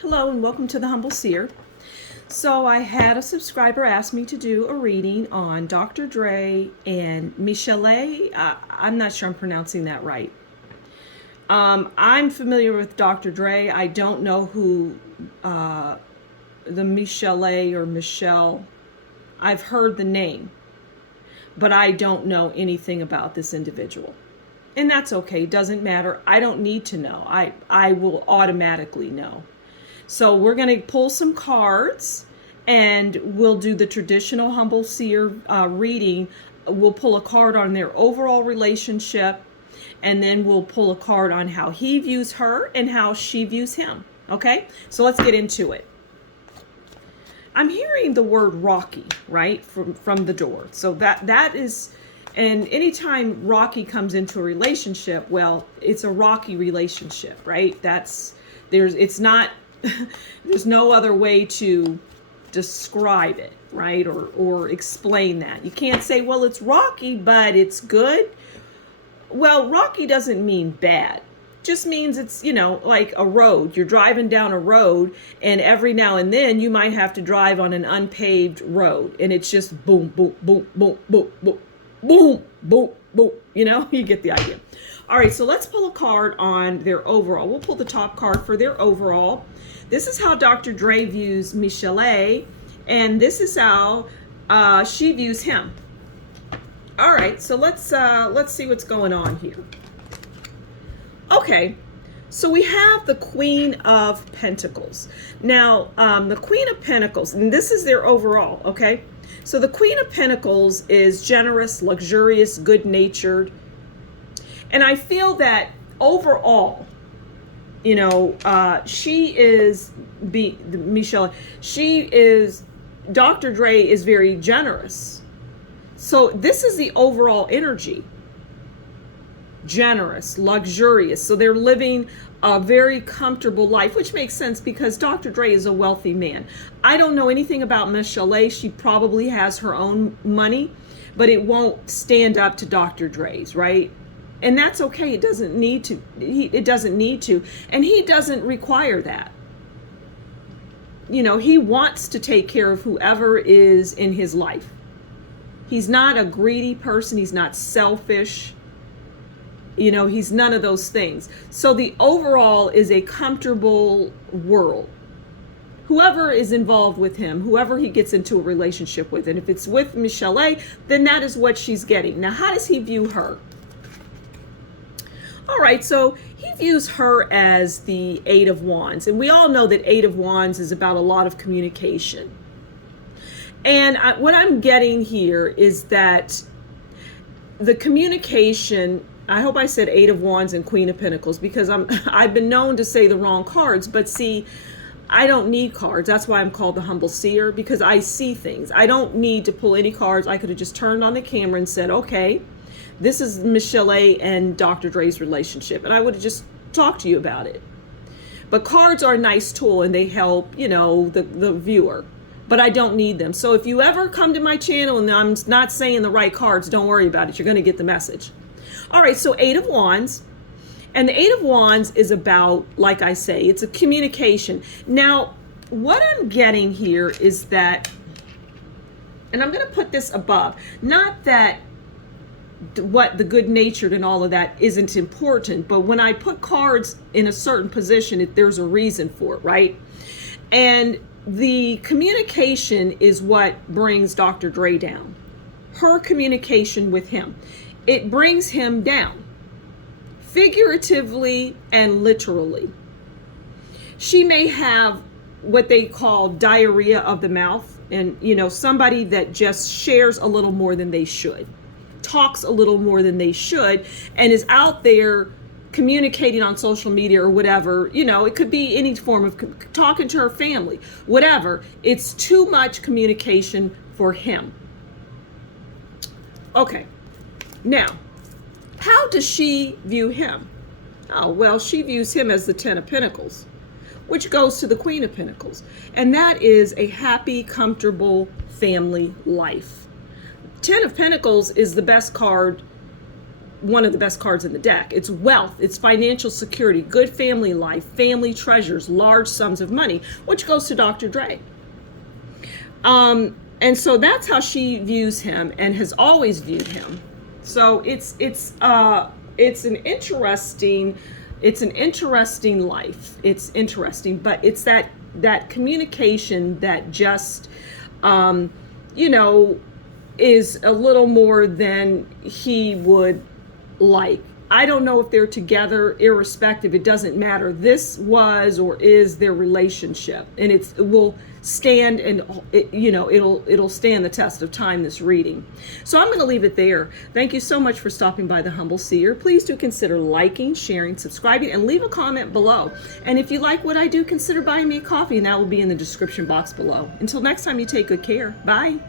Hello and welcome to the Humble Seer. So I had a subscriber ask me to do a reading on Dr. Dre and Michel'le. I'm not sure I'm pronouncing that right. I'm familiar with Dr. Dre. I don't know who the Michel'le or Michelle. I've heard the name, but I don't know anything about this individual. And that's okay. Doesn't matter. I don't need to know. I will automatically know. So we're going to pull some cards and we'll do the traditional Humble Seer reading. We'll pull a card on their overall relationship, and then we'll pull a card on how he views her and how she views him. Okay, so let's get into it. I'm hearing the word rocky, right, from the door. So that is, and anytime rocky comes into a relationship, well, it's a rocky relationship, right? It's not, there's no other way to describe it, right? Or explain that. You can't say, well, it's rocky, but it's good. Well, rocky doesn't mean bad. Just means it's, like a road. You're driving down a road, and every now and then you might have to drive on an unpaved road, and it's just boom, boom, boom, boom, boom, boom, boom, boom, boom. You get the idea. All right, so let's pull a card on their overall. We'll pull the top card for their overall. This is how Dr. Dre views Michel'le, and this is how she views him. All right, so let's see what's going on here. Okay, so we have the Queen of Pentacles. Now, the Queen of Pentacles, and this is their overall, okay? So the Queen of Pentacles is generous, luxurious, good-natured. And I feel that overall, she is, Michel'le, Dr. Dre is very generous. So this is the overall energy. Generous, luxurious. So they're living a very comfortable life, which makes sense because Dr. Dre is a wealthy man. I don't know anything about Michel'le. She probably has her own money, but it won't stand up to Dr. Dre's, right? And that's okay. It doesn't need to. It doesn't need to. And he doesn't require that. He wants to take care of whoever is in his life. He's not a greedy person. He's not selfish. He's none of those things. So the overall is a comfortable world. Whoever is involved with him, whoever he gets into a relationship with, and if it's with Michel'le, then that is what she's getting. Now, how does he view her? All right, so he views her as the Eight of Wands. And we all know that Eight of Wands is about a lot of communication. And what I'm getting here is that the communication, I hope I said Eight of Wands and Queen of Pentacles, because I've been known to say the wrong cards, but see, I don't need cards. That's why I'm called the Humble Seer, because I see things. I don't need to pull any cards. I could have just turned on the camera and said, okay, this is Michel'le and Dr. Dre's relationship, and I would have just talked to you about it. But cards are a nice tool, and they help, the viewer. But I don't need them. So if you ever come to my channel and I'm not saying the right cards, don't worry about it. You're going to get the message. All right, so Eight of Wands. And the Eight of Wands is about, like I say, it's a communication. Now, what I'm getting here is that, and I'm going to put this above, not that what the good-natured and all of that isn't important, but when I put cards in a certain position, there's a reason for it, right? And the communication is what brings Dr. Dre down. Her communication with him. It brings him down. Figuratively and literally. She may have what they call diarrhea of the mouth. And, somebody that just shares a little more than they should. Talks a little more than they should. And is out there communicating on social media or whatever, it could be any form of talking to her family, whatever. It's too much communication for him. Okay. Now, how does she view him? Oh, well, she views him as the Ten of Pentacles, which goes to the Queen of Pentacles. And that is a happy, comfortable family life. Ten of Pentacles is the best card one of the best cards in the deck. It's wealth, it's financial security, good family life, family treasures, large sums of money, which goes to Dr. Dre. And so that's how she views him and has always viewed him. So it's an interesting life. It's interesting, but it's that communication that just is a little more than he would like. I don't know if they're together, irrespective. It doesn't matter. This was or is their relationship, and it will stand, and it'll stand the test of time, this reading. So I'm going to leave it there. Thank you so much for stopping by the Humble Seer. Please do consider liking, sharing, subscribing, and leave a comment below. And if you like what I do, consider buying me a coffee, and that will be in the description box below. Until next time, you take good care. Bye.